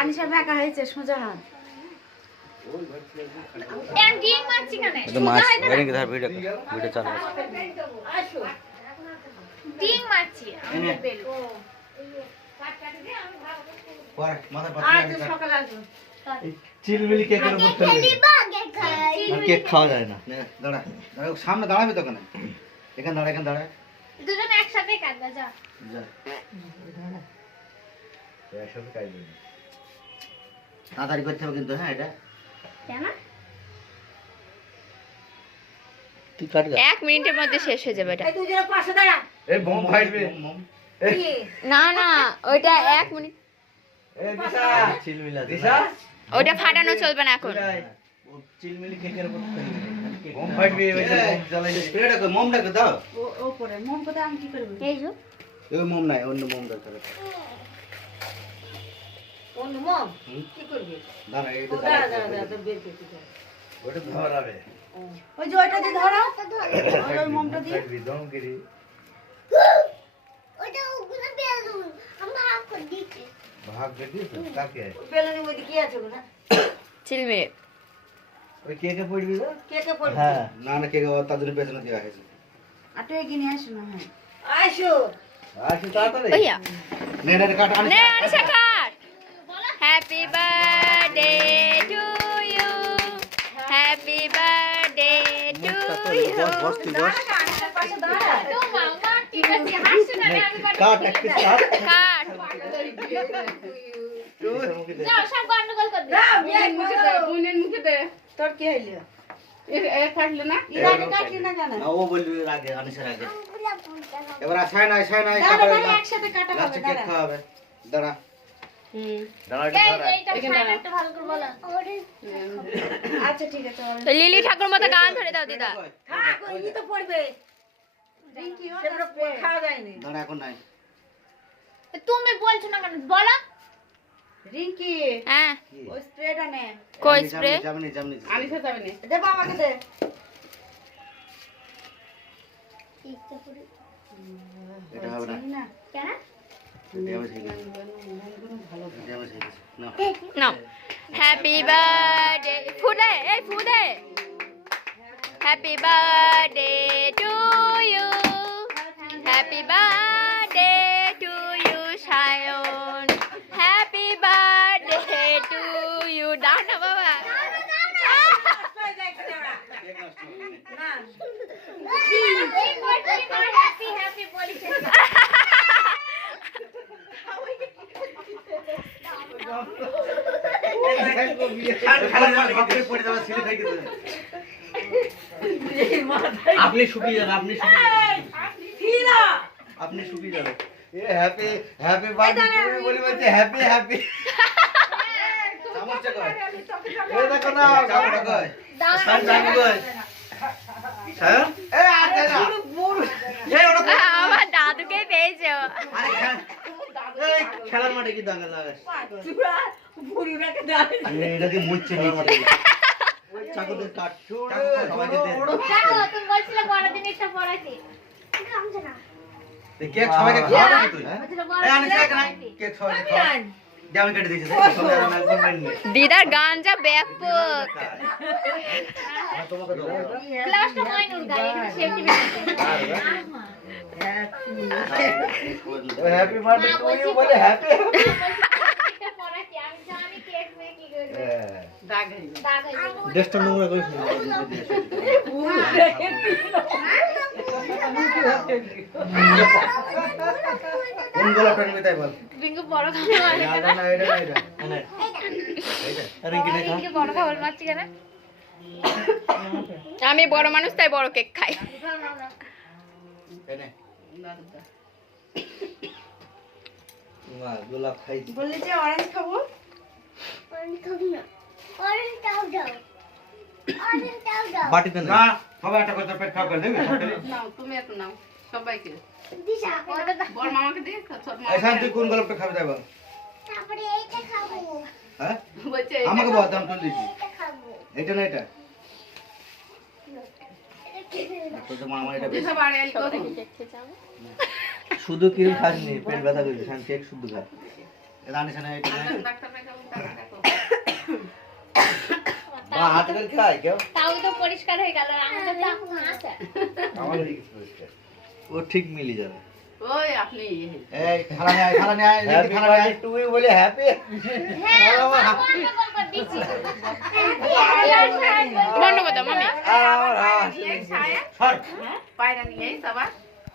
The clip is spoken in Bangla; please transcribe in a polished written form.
আনিশা একা হয়েছে সোজা হাত ডিম মারছি কেন তো মাছ ওইদিকে ধর ভিডিও চালু আছে ডিম মারছি আমি বেল পরে মাথা আজ সকালে আসবো চিলমিলি কেকের উপর ফেলে আর কেক খাওয়া যায় না দাঁড়া দাঁড়া সামনে দাঁড়াবি তো কেন এখানে দাঁড়া দুজন একসাথে কাটবা যা যা একসাথে কাটবি তাড়াতাড়ি করতে হবে কিন্তু হ্যাঁ এটা কেন তুই কাট 1 মিনিটের মধ্যে শেষ হয়ে যাবে এটা এই দুজনের পাশে দাঁড়া এই বোম ফাইটবে কি না না ওইটা 1 মিনিট এই দিশা চিলমিলা দিশা ওইটা ফাটানো চলবে না এখন চিলমিলি কেকের উপর ফেলবে বোম ফাইটবে ওই বোম জ্বালাইলে স্প্রেটা কই মোমটা কই দাও ওপরে মন কোথায় আমি কি করব এই যে ওই মোম নাই অন্য মোম দরকার কোন মম কি করবি দাঁড়া এইটা দাঁড়া তো বের করতে ওটা ধরাবে ওই যে ওইটা দিয়ে ধরো ওই মমটা দিয়ে ফাইটবি দম গিরি ওটা ওগুলো বেলুন আমি ভাগ করে দিচ্ছি ভাগ গদি তো কাকে বেলুনি ওই দিকে আছে না চিলমিলি ওই কেকে পড়বি তো কে কে পড়বে হ্যাঁ না না কেকে তার জন্য পেছনে দেওয়া হয়েছে আটো এগিয়ে আসো না হ্যাঁ আসো আসি তাড়াতাড়ি ভাইয়া নে নে কাট নে আনিশা কাট happy birthday to you happy birthday to you boss তুই বস আনিশার পাশে দাঁড়া তো মামা কি করছি হাসছো না আমি কাট একটু কাট কাট যাও সব গন্ডগোল করে দিও বোনের মুখে দে তোর কি হইলো এ কাটলে না এর আগে কাটলি না কেন না ও বলবি আগে আনিসের আগে এবার আসায় না দাঁড়া একসাথে কাটা হবে লাস্টে কেক দাঁড়া খাওয়াবে দাঁড়া দাঁড়া এই দাঁড়া এইটা ফাইন একটা ভালো করে বলো আচ্ছা ঠিক আছে তো লিলি ঠাকুর মতো গান ধরে দাও দিদা থাক ওই তো পড়বে রিঙ্কি ও না খাওয়া যায়নি দাঁড়া এখন নাই তুমি বলছো না কেন বলো রিঙ্কি হ্যাঁ ওই স্প্রেটা নে কই স্প্রে যাবনি আনিশা যাবে না দে বাবাকে দে এটা হবে না না কেন এটা হবে ঠিক আছে এটা হবে ঠিক আছে না নাও হ্যাপি বার্থডে ফুডে এই ফুডে happy birthday to you happy birthday to you Sayan happy birthday to you দাও না বাবা কেক নষ্ট হবে না হ্যাপি হ্যাপি বলিছে আপনি শুকিয়ে যান আপনি শুকিয়ে যান এ হ্যাপি হ্যাপি বার্থডে তুমি বলি বলছে হ্যাপি হ্যাপি চামচটা কই এ দেখো না চামচটা কই সান জানি কই হ্যাঁ এ আতে না এই ওটা আমার দাদুকে পেয়েছো আরে এই খেলার মাঠে কি দাঙ্গা লাগাস বুড়িটাকে দাঁড়িয়ে এটা কি মুচ্ছে নিচে চাকু দিয়ে কাট সবাইকে দে দেখো তুমি বলছিলে বড় জিনিসটা পড়াইছি খামছে না কেক সবাইকে খাওয়া নাকি তুই বলছিলে বড় এই আনিস কেক সবাইকে খাওয়া দে আমি কেটে দিয়েছি সবাই আর একবার মেন নি দিদার গানটা ব্যাপক তোমাকে দেবো ক্লাসটা হয় নুর গায়ে safety happy birthday to you বলে হ্যাপি পড়াইছি আমি জানি কেক মে কি করবে দাগ হইল দাগ হইছে দেশটা নোংরা করে কোন গোলাপটা নিবি তাই বল বিঙ্গু বড় খাবার না না এটা না এটা আরে কি দেখা বিঙ্গু বড় খাবার মারছি কেন আমি বড় মানুষ তাই বড় কেক খাই এনে মা গোলাপ খাই বললি যে অরেঞ্জ খাবো অরেঞ্জ খাবি না অরেঞ্জ দাও দাও অরেঞ্জ দাও দাও বাটিতে না সবাই একটা করে পেট খাওয়া করে দেবে নাও তুমি একটু নাও সবাইকে দিশা ওটা দাও বড় মামাকে দে ছোট মামা এখান তুই কোন গোলাপটা খাবি তাই বল তারপরে এইটা খাবো হ্যাঁ বলছে আমাকে বল দাম তুই দিছি এইটা খাবো এটা না এটা তোর তো মামা এটা বেশি সব আড়ে আলি করে শুধু কি খাসনি পেট ব্যথা করছিস আমি কেক শুধু খা রানী সানা এটা ডাক্তার দেখাবো, ডাক্তার দেখাবো। বা হাত করে খায় কেউ তাও তো পরিষ্কার হয়ে গেল আমাদের তো এখন আছে আমার দিকে পরিষ্কার ও ঠিক মিলি যাবে ওই আপনি ইয়ে হয়েছে। এই খালা নিয়ে আয় হ্যাপি বার্থডে টু ইউ বলে হ্যাপি বন্ধ করে দাও মামি পায়রা নিয়ে আই, সবার।